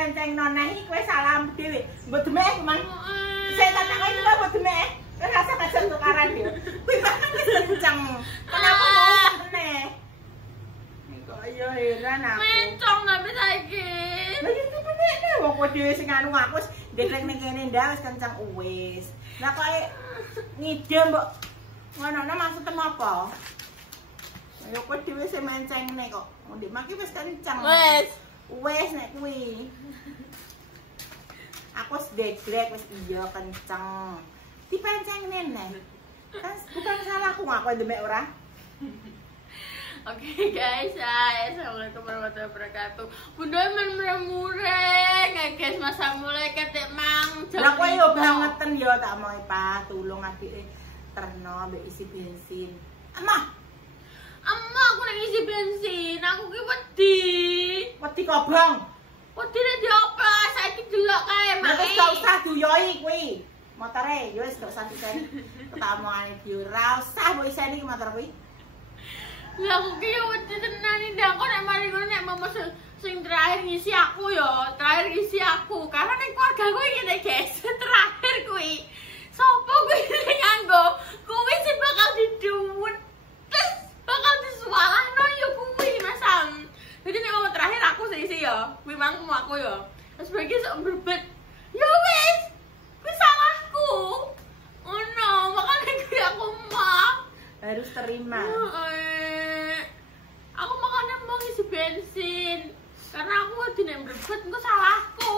penceng noneh iki kowe salah dhewe. Mbok demek mang. Saya tak takoki lho mbok demek. Kowe rasa ngajak tukaran yo. Kuwi mana wis kenceng. Kenapa mau meneh? Kok yo heran aku. Mencong tapi saiki. Lah iki penekne wong kowe dhewe sing anu aku wis ndeklek ning kene ndak wis kenceng wis. Lah kok ngide mbok ngono maksudmu apa? Ayo kowe dhewe sing mencengne kok. Ndek maki wis kenceng. Wes nek kuwi. Aku wis deglek wis iya kenceng. Dipencengne nek. Kan bukan salahku ngapa demek ora. Oke guys, assalamualaikum warahmatullahi wabarakatuh. Bunda men mureng, guys masa mulai ketek mang. Lah kowe yo bangeten yo tak mau Pak, tulung adike terno mbek isi bensin. Amma aku nek isi bensin, aku ki wedi. Wedi kobong. Wedi nek dioplos, saiki delok kae Nek mak. wis gak usah duyoi kuwi. Motore yo wis gak usah diseni. Ketamongane di ora usah mbok iseni motor kuwi. Lah aku ki yo wedi tenan iki ndang kok nek mari ngono nek mama sing terakhir ngisi aku yo, terakhir ngisi aku. Karena nek keluarga kuwi ngene guys, terakhir kuwi. Sopo kuwi sing nganggo? Kuwi sing bakal diduwet. Bakal disualahno yo kuwi masam. Jadi nek mama terakhir aku sing isi yo, kuwi mangku aku yo. Terus bagi sok berbet. Ya wis. Kuwi salahku. Oh no, makanya kuwi aku mah Harus terima. Aku makanya mau ngisi bensin. Karena aku wedi nek berbet engko salahku.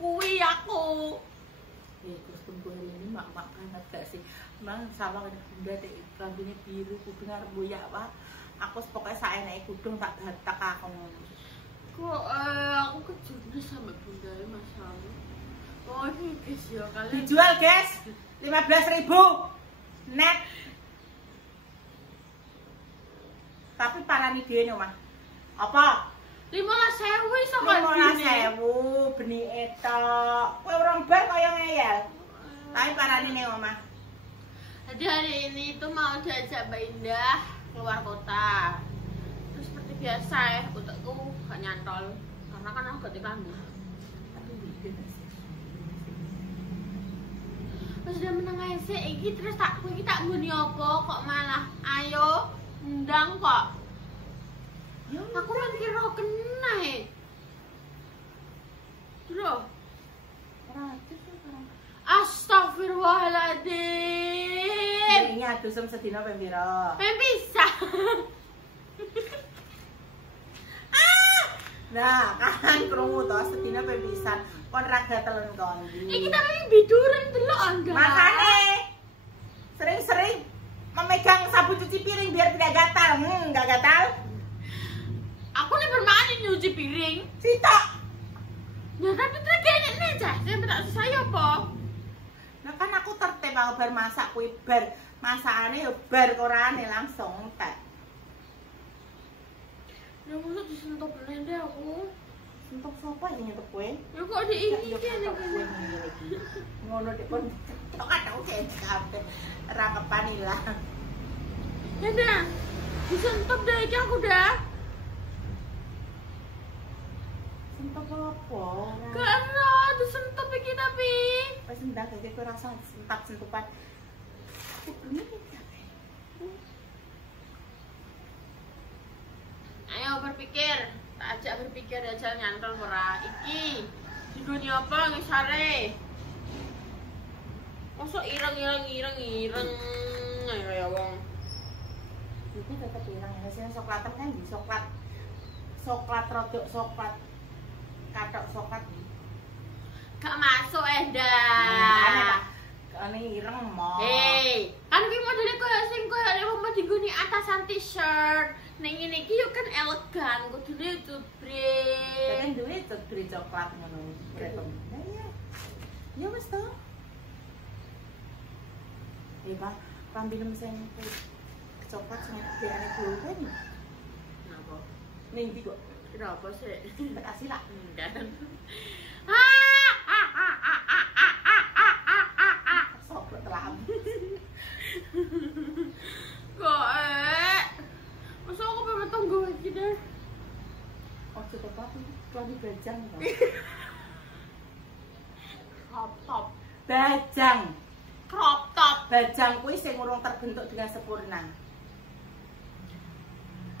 Kuwi aku. Terus tunggu hari ini mak-mak banget gak sih? Memang sawah ada bunda deh, rambutnya biru, kudung arep boyak wah. Aku pokoknya saenake kudung tak batak aku. Kok aku kejutnya sama bunda Mas Sam. Oh ini guys ya kalian. Dijual guys, 15.000 net. Tapi parani dhewe omah. Apa? 15.000 iso kok. 15.000 benih etok. Kowe urung bar kaya ngeyel. Tapi parani ning omah. Jadi hari ini itu mau diajak Mbak Indah keluar kota. Terus seperti biasa ya, utekku gak nyantol karena kan aku ganti kambing. Pas udah menang aja sih, iki terus tak ngguni apa kok malah ayo ndang kok. Aku mikir kok kena ya. Terus Astagfirullahaladzim. Ini adusem sedina ping pira? Ping bisa. Nah, kan krungu to sedina ping pisan. Kon ra gatelen kondi. Iki tapi biduran delok Anda. Makane sering-sering memegang sabun cuci piring biar tidak gatal. Enggak gatal. Aku nih bermain nyuci piring. Sitok. Ya tapi terkene nih cah, saya minta saya apa? Nah kan aku tertib aku bar masak kuwi bar masakane yo bar korane langsung tek. Ya masa disentuh bener deh aku. Sentuh sapa iki nyentuh kowe? Ya kok di ini kene kene. Ngono dek pun tok kadang kabeh rangkepan ilang. Ya dah. Disentuh deh iki aku dah. Sentuh apa? Karena disentuh iki tapi. Pas ndang kaya kowe rasa sentak sentupan. Ayo berpikir, tak ajak berpikir aja nyantol ora. Iki di dunia apa ngisare? Masa ireng ayo ya wong. Iki tetep ireng ya sing soklatan kan di soklat rodok soklat. Katok soklat. Gak masuk dah. Ane ireng mo. Kan kuwi modele koyo sing koyo nek mau diguni atasan t-shirt. Ning ngene iki yo kan elegan, kudune jubrit. Kan duwe jubrit coklat ngono. Ya. Ya wis to. Pak, pambinem sing coklat sing diane kuwi kan. Napa? Ning ndi kok? Kenapa sih? Makasih lah. Enggak. Sopo telam. Kok masa aku pengen tunggu lagi deh. Oh, coba tapi tuan bajang to. Bajang. Crop top. Bajang kuwi sing urung terbentuk dengan sempurna.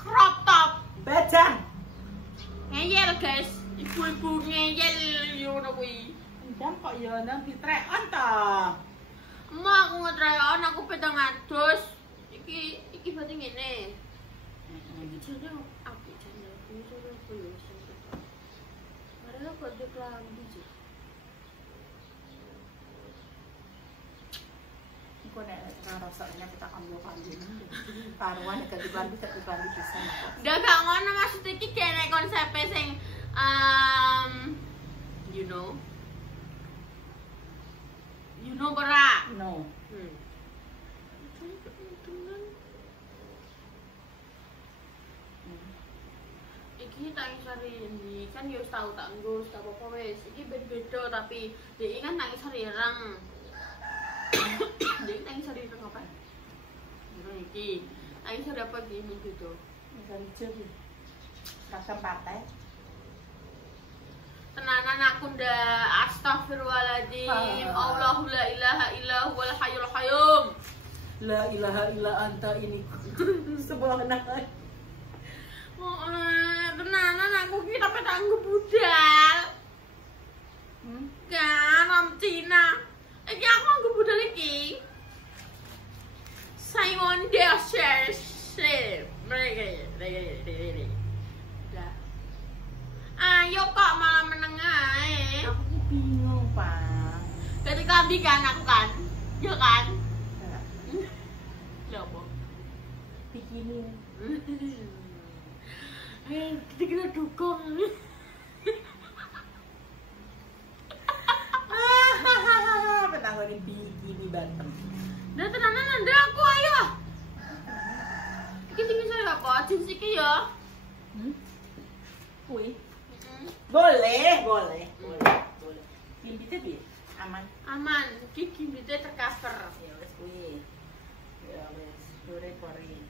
Crop top. Bajang. Ngeyel guys, ibu-ibu ngeyel ngono kuwi. Ndang kok ya nang ditrekon to. Emak aku ngetreon aku petang adus. Iki berarti ngene. Iki jane apik jane. Iki jane apa ya sing ketok. Karena kok deklambi sih. Iku nek rasane kita ambil panjen. Paruan nek dibandi bisa kok. Ndak gak ngono maksud iki kene konsepe sing you know. You know ora? No. Iki tak isari ini kan yo tau tak nggo tak apa wis. Iki beda tapi iki kan tak isari ireng. Jadi tak isari ireng apa? Iki. Tak isari apa iki gitu. Dari jadi. Rasa partai. Tenanan aku ndak astagfirullahaladzim. Allahu la ilaha illa huwal hayyul qayyum. La ilaha illa anta ini sebuah nama. Oh, tenanan aku ki tapi tak nggo budal. Kan om Cina. Iki aku nggo budal iki. Simon Desher. Mereka. Ayo kok malah meneng ae. Aku ki bingung, Pak. Ganti klambi kan aku kan? Ya kan? Lha apa? Bikini. Kita kena dukung. Petang ini bikini Batam. Nah tenanan anda aku ayo. Iki tinggi saya apa? Jeans iki ya. Kui. Boleh. Gimbitnya bi aman. Aman. Iki gimbitnya tercover. Ya wes kui. Ya wes. Pori.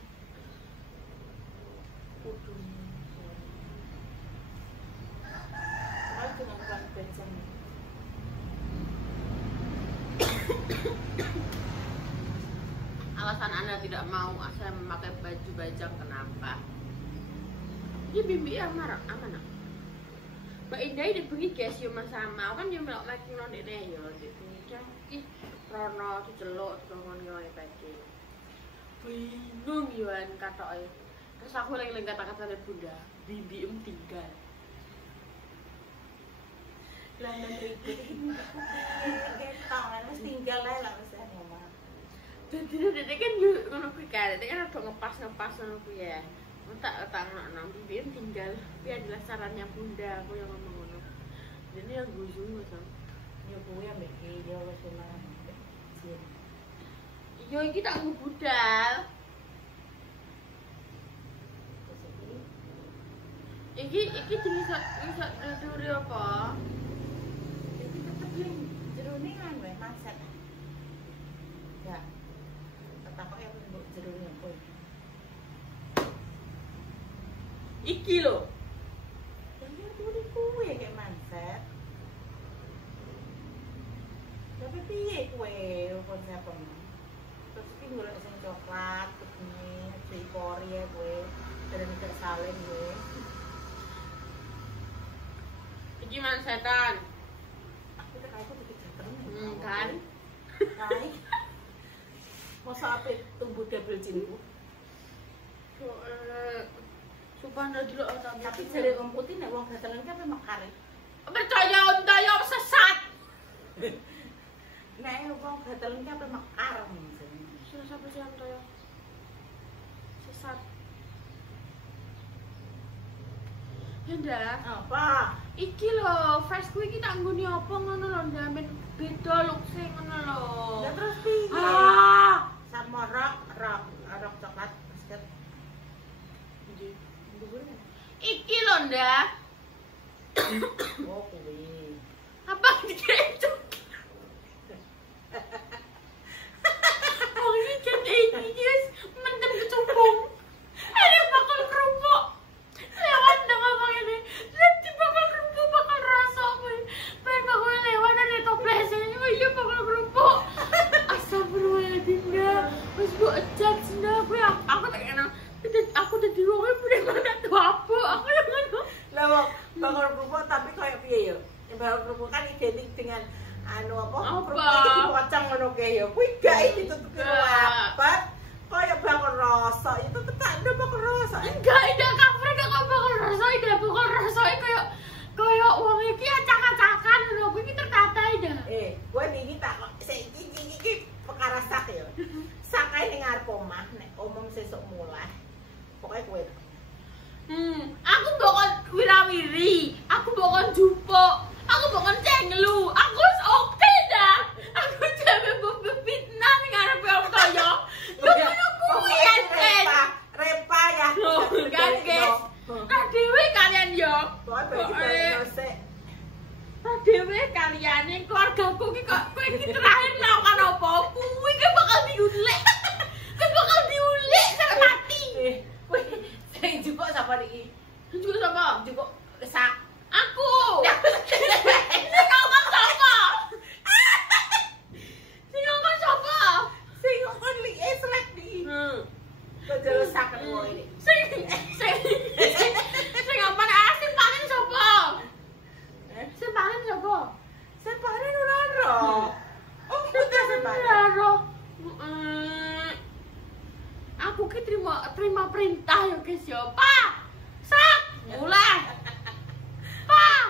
Kudu. Aku nggak bajang. Alasan Anda tidak mau saya memakai baju bajang kenapa? Ini bibi aman. Mbak Indah ini bengi guys yo sama kan yo melok lagi non ini yo gitu. Ih, Rono diceluk dikongkon ngono pagi. Bingung yoan katoke. Terus aku lagi kata-katane Bunda, bibi tinggal. London ribet iki ketok wis tinggal ae lah wis ngomong. Dadi kan yo ngono kuwi kan, kan ada ngepas ngono kuwi ya. Tak ngono bibi tinggal. Piye adalah sarannya Bunda, aku yang ngomong ngono. Jadi yang guyu ngono. Yo kuwi ambek yo wis emang. Yo iki tak budal. Iki bisa duri apa? Iki tetep ning jerone kan wae masak. Ya. Tetap kok yang mbok jerone apa? Iki lho. Ya duri kuwi kayak manset. Tapi piye kowe konsepmu? Terus iki golek sing coklat, kuning, tripori ya kowe. Dan gak salin kowe. Iki setan. Aku tak aku dikejar Kan? Kai. Masa apa tumbuh double cinku? Subhanallah dulu Tapi jare Om Putih nek wong gatelan ki apa mekar. Percaya undaya sesat. Nek wong gatelan ki apa mekar. Siapa sih undaya? Sesat. Ya Apa? iki lho, fresh kuwi iki tak nggone apa ngono lho, ndamen beda lukse ngono lho. Ya terus piye? Sama rok coklat basket. Iki lho, Ndak. Oh, kuwi. Apa dikecuk? Oh, ini kan ini guys, mendem kecumpung. Ada bakal kerupuk. Lewat dengan apa ini? Nanti bakal kerupuk bakal rasa gue. Pengen bakal lewat dari toples ini. Oh iya bakal kerupuk. ya. Kuwi gak ditutupi rapat. Kayak bakal rasa itu tekan udah bakal rasa. Enggak, tidak cover gak bakal rasa, tidak bakal rasa kayak uang iki acak-acakan lho, kuwi tertata ida. Gua iki tak iki perkara sak ya. Sak ae ning arep omah nek omong sesuk mulai. Pokoke kowe. Aku bakal wirawiri, aku bakal jupuk, aku bakal cenglu, aku wis oke dah. Aku jabe bebitnan ngarep wong kaya. Kuwi guys. Repa ya. Kan guys. Nah dhewe kalian yo. Nah dhewe kalian ning keluargaku ki kok kowe iki terakhir melakukan apa? Kuwi ki bakal diulik. Kowe bakal diulik sampai mati. Kowe sing jupuk sapa iki? Jupuk sapa? Jupuk sak. Aku. Sing ngomong sapa? Sing ngomong sapa? Sing ngomong li slek iki. Kok jelo sak kowe iki. Sing apa nek sing panen sapa? Sing panen sapa? Sing panen ora ro. Oh, udah sing panen. Aku ki terima perintah yo guys yo. Pak. Sak. Mulai. Pak.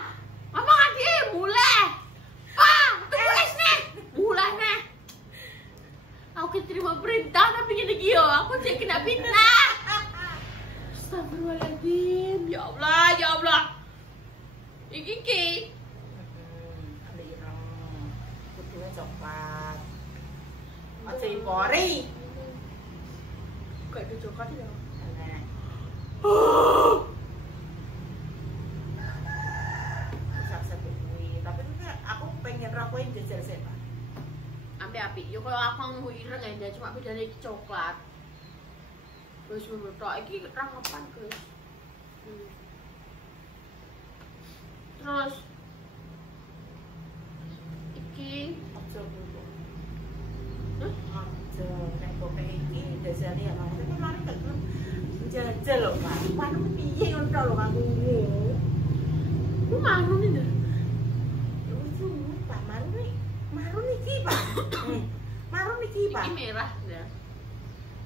Mama lagi mulai. Pak, wis nih. Mulai nih. Aku ki terima perintah tapi gini yo, aku cek kena fitnah. Astagfirullahaladzim, ya Allah, ya Allah. Iki ki. Ambil ireng. Putihnya coklat. Aja impori. Kayak itu coklat ya. Enak. Satu kuwi, tapi aku pengen rakuin jajal sepa. Ambil api, yo kalau aku mau ireng aja, cuma bedanya iki coklat. Terus menurut iki rangkapan guys. Terus iki Aja dulu. Aja nek kok iki dasane ya Mas. Tapi mari gak gelem jajal lho, Pak. Panu piye ngono lho kanggo. ku marun ini. Lucu, Pak. Marun iki, Pak. Marun iki, Pak. Iki merah ya.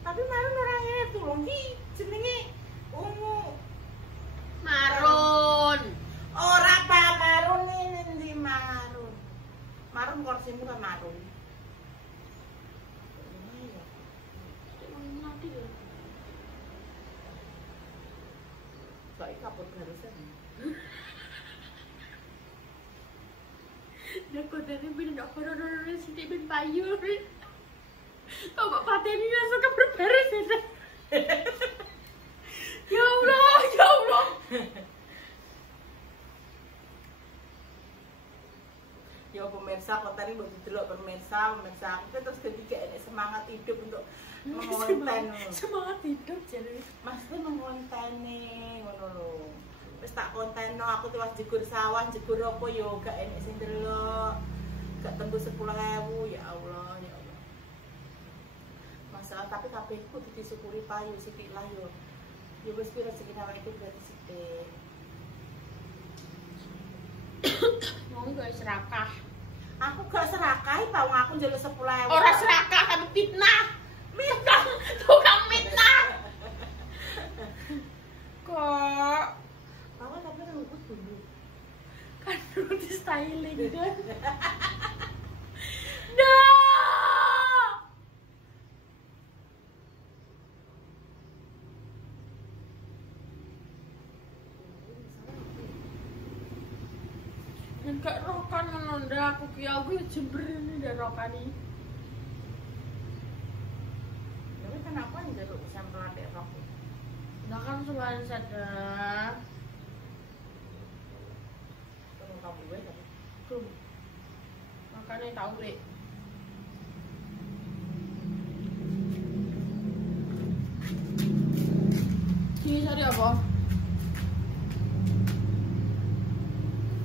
Tapi marun ora ngene tulung ki jenenge ungu. Marun. Ora Pak, marun ini ndi marun. Marun kursimu kan marun. Kayak kapur garusan. Ya kodenya bina horor-horor sini ben payur. Kok Pak Pateni langsung ke berberes ya. Ya Allah, ya Allah. Ya pemirsa, kok tadi buat delok pemirsa aku terus ketika ini semangat hidup untuk mengonten. Semangat hidup jadi. Maksudnya mengonteni ngono lho. Wis tak konteno aku tuh jegur sawah, jegur apa yo gak enek sing delok. Gak tembus 10.000 ya Allah, ya Allah. Masalah tapi kabehku disyukuri payu sithik lah yo. Ya wis pira rezeki awake itu berarti sithik. Mau gak serakah. Aku gak serakah, tau aku njaluk 10.000. Ora serakah tapi fitnah. Tukang fitnah. Kok kamu tapi rambut dulu. kan dulu di styling kan. Dah. Enggak rokan menunda aku ki jember ini dan rokan ini. Tapi kenapa njaluk sampel adek rok? Nah kan selain sadar. Kamu gue tapi Tuh. Makanya tahu deh. Ini tadi apa?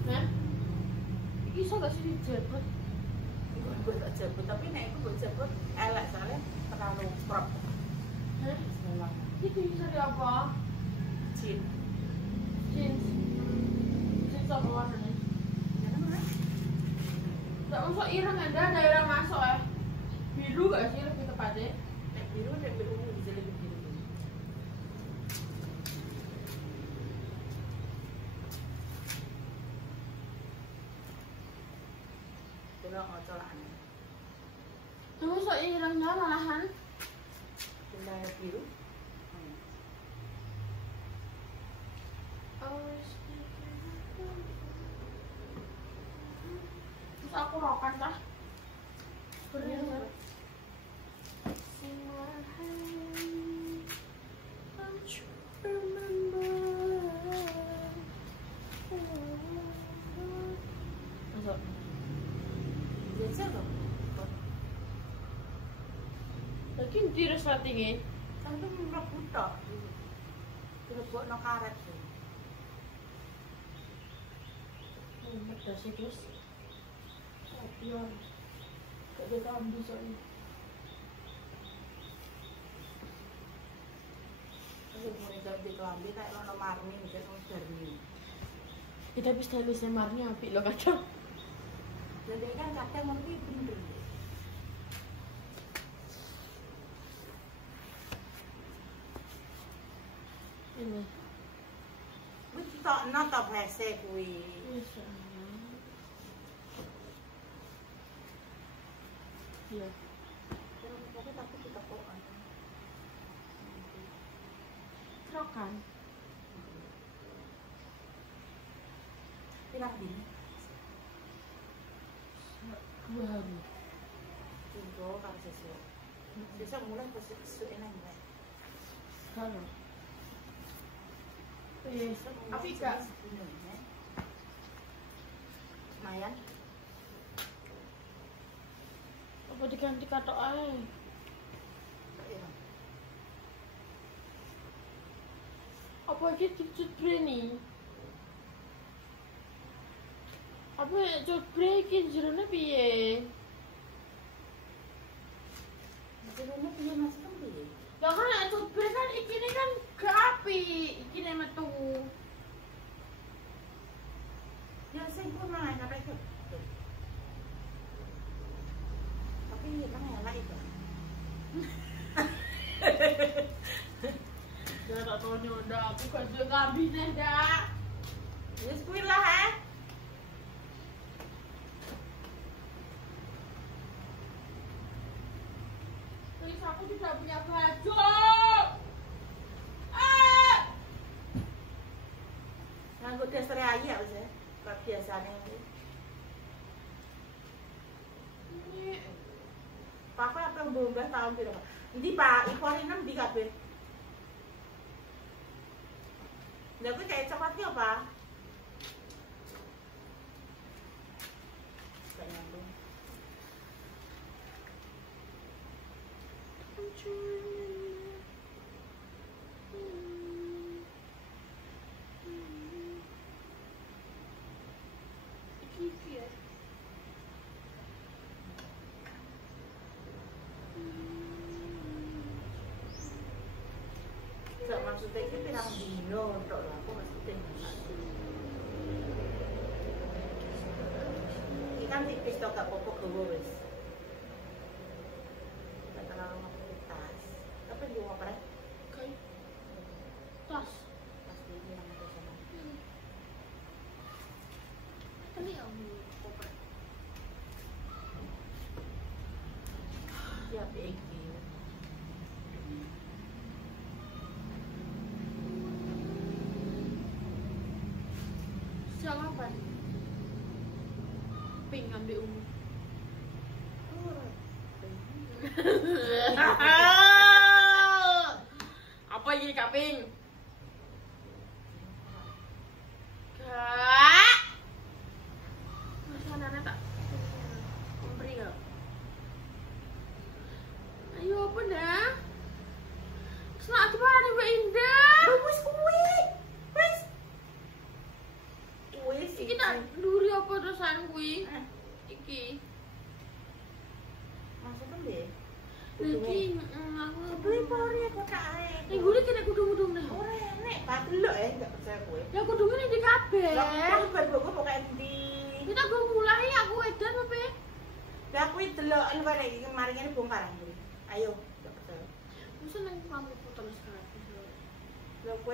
Nah, ini bisa gak sih dijebret? gue tak jabut, tapi nek aku gue jabut elek soalnya terlalu prop. Hah? Memang Itu tadi apa? jin. Jeans. Jeans apa warnanya? Jangan lah. Gak masuk ireng ada daerah masuk ya? Ora ngocolane. Terus kok irengnya malahan Bendera biru. Terus aku rokan kah? Bener. Masuk. Biasa loh. Lagi tiris ratingnya. Tapi mlebu tok. Dilebokno karet sih. Pedas sih terus. Iya. Gak ada tambi soalnya. Terus mulai dari kelambi kayak ono marmi kayak ono jarni. Kita bisa marnya apik lo kadang. Jadi kan kadang mesti bener. Ini. Wis tokno to bese kuwi. Iya. Tapi kita kok Rokan. pirang dini? 2 hari. Tunggu karo sesuk. Sesuk mulai besok enak enggak? Kalau. Tapi gak lumayan. apa diganti katok ae. Apa iki dicut breni? Apa cut bre iki jerone piye? Jerone piye Mas piye? Ya kan cut bre kan iki kan gak apik, iki nek metu. Ya sing pun malah sampai itu. Tapi kan elak itu. Ya tak tau nyoda, aku kan juga kabinnya dah. Ya kuwi lah Terus aku tidak punya baju. Nganggo daster aja wis ya. Kok biasane iki. Papa apa mbah tahun piro? Endi Pak? Iku hari 6 di kabeh. Lha kuwi kayak cepat ki apa? Kayak nyambung. Sak maksudnya iki pirang dino tok lho aku maksudnya. Iki kan tipis tok gak apa-apa gowo wis. Gak terlalu aktivitas. Tapi yo apa rek? Kayak tas. Pasti ini nang ada sana. Tadi aku koper. Siap iki. Siang apa? Pink ambil ungu. Apa ini Kak Pink? Kak. Masa Nana tak memberi gak? Ayo apa dah? Senak apa nih Mbak Indah? Wis kuwi. Wis. Wis Iki tak nduri apa terusan kuwi? Iki. Maksudnya piye? Iki aku Beli pori kok tak ae. ning guri kene kudung-kudung nih. Ora enek, padelok enggak percaya kowe. Ya kudungnya di kabeh. Lah kan bar-bar pokoke endi? Kita gue mulai aku edan apa? Lah kuwi delok anu bareng iki kemarin ini bongkar kuwi. Ayo, enggak percaya. Masa nang kamu putar sekarang. Lah kowe